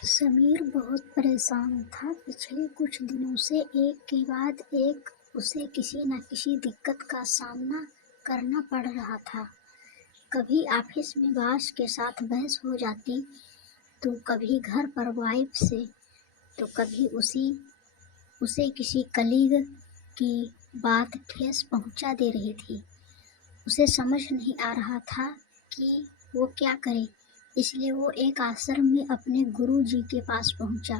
समीर बहुत परेशान था। पिछले कुछ दिनों से एक के बाद एक उसे किसी न किसी दिक्कत का सामना करना पड़ रहा था। कभी ऑफिस में बॉस के साथ बहस हो जाती, तो कभी घर पर वाइफ से, तो कभी उसे किसी कलीग की बात ठेस पहुंचा दे रही थी। उसे समझ नहीं आ रहा था कि वो क्या करे, इसलिए वो एक आश्रम में अपने गुरु जी के पास पहुंचा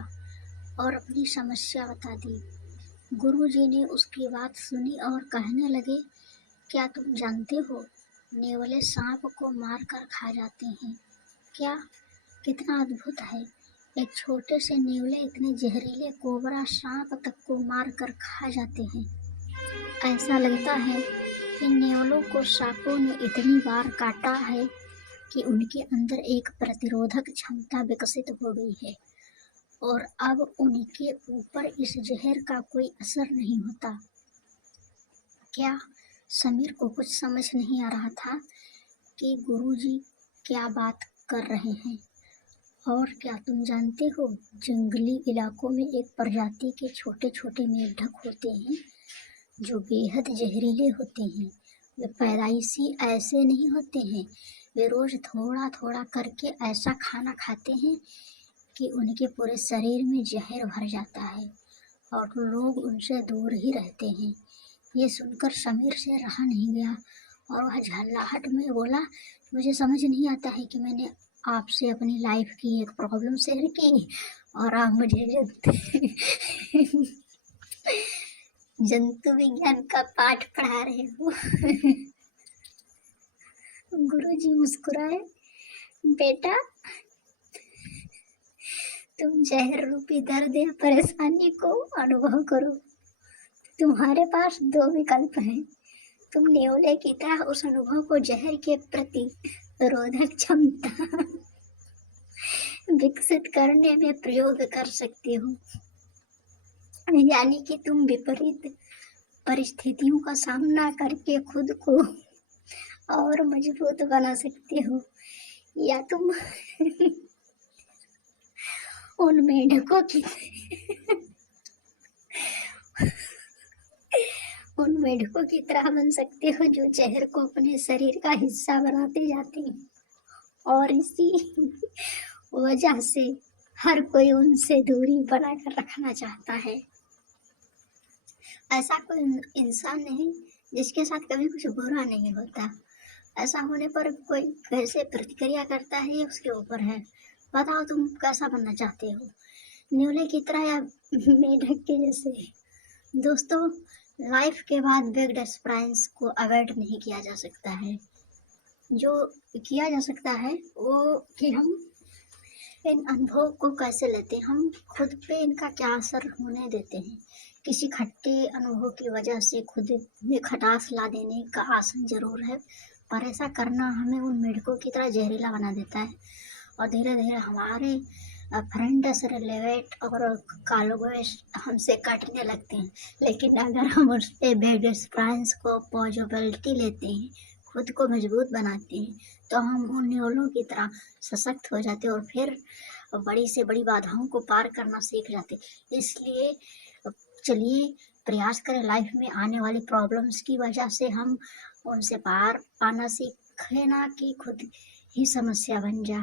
और अपनी समस्या बता दी। गुरु जी ने उसकी बात सुनी और कहने लगे, क्या तुम जानते हो, नेवले सांप को मार कर खा जाते हैं। क्या, कितना अद्भुत है। एक छोटे से नेवले इतने जहरीले कोबरा सांप तक को मार कर खा जाते हैं। ऐसा लगता है कि नेवलों को सांपों ने इतनी बार काटा है कि उनके अंदर एक प्रतिरोधक क्षमता विकसित हो गई है और अब उनके ऊपर इस जहर का कोई असर नहीं होता। क्या, समीर को कुछ समझ नहीं आ रहा था कि गुरुजी क्या बात कर रहे हैं। और क्या तुम जानते हो, जंगली इलाकों में एक प्रजाति के छोटे छोटे मेंढक होते हैं जो बेहद जहरीले होते हैं। वे पैदाइशी ऐसे नहीं होते हैं। वे रोज थोड़ा थोड़ा करके ऐसा खाना खाते हैं कि उनके पूरे शरीर में जहर भर जाता है और लोग उनसे दूर ही रहते हैं। ये सुनकर समीर से रहा नहीं गया और वह झल्लाहट में बोला, मुझे समझ नहीं आता है कि मैंने आपसे अपनी लाइफ की एक प्रॉब्लम शेयर की और आप मुझे जंतु विज्ञान का पाठ पढ़ा रहे हो। गुरुजी मुस्कुराए, बेटा तुम जहर रूपी दर्द या परेशानी को अनुभव करो। तुम्हारे पास दो विकल्प हैं। तुम नेवले की तरह उस अनुभव को जहर के प्रति रोधक क्षमता विकसित करने में प्रयोग कर सकते हो, यानी कि तुम विपरीत परिस्थितियों का सामना करके खुद को और मजबूत बना सकते हो, या तुम उन मेढकों की तरह बन सकते हो जो जहर को अपने शरीर का हिस्सा बनाते जाते हैं और इसी वजह से हर कोई उनसे दूरी बनाकर रखना चाहता है। ऐसा कोई इंसान नहीं जिसके साथ कभी कुछ बुरा नहीं होता। ऐसा होने पर कोई कैसे प्रतिक्रिया करता है ये उसके ऊपर है। बताओ तुम कैसा बनना चाहते हो, न्यूले की तरह या मेढक के जैसे। दोस्तों, लाइफ के बाद बिग डिफरेंस को अवॉइड नहीं किया जा सकता है। जो किया जा सकता है वो कि हम इन अनुभव को कैसे लेते हैं, हम खुद पे इनका क्या असर होने देते हैं। किसी खट्टे अनुभव की वजह से खुद में खटास ला देने का आसन जरूर है, पर ऐसा करना हमें उन मेढकों की तरह जहरीला बना देता है और धीरे धीरे हमारे फ्रेंड्स, रिलेवेट और कॉलोगोस हमसे कटने लगते हैं। लेकिन अगर हम उस पर बिग डिफरेंस को पॉजिटिविटी लेते हैं, खुद को मजबूत बनाते हैं, तो हम उन न्यूलों की तरह सशक्त हो जाते हैं और फिर बड़ी से बड़ी बाधाओं को पार करना सीख जाते। इसलिए चलिए प्रयास करें लाइफ में आने वाली प्रॉब्लम्स की वजह से हम उनसे पार पाना सीखें, ना कि खुद ही समस्या बन जा।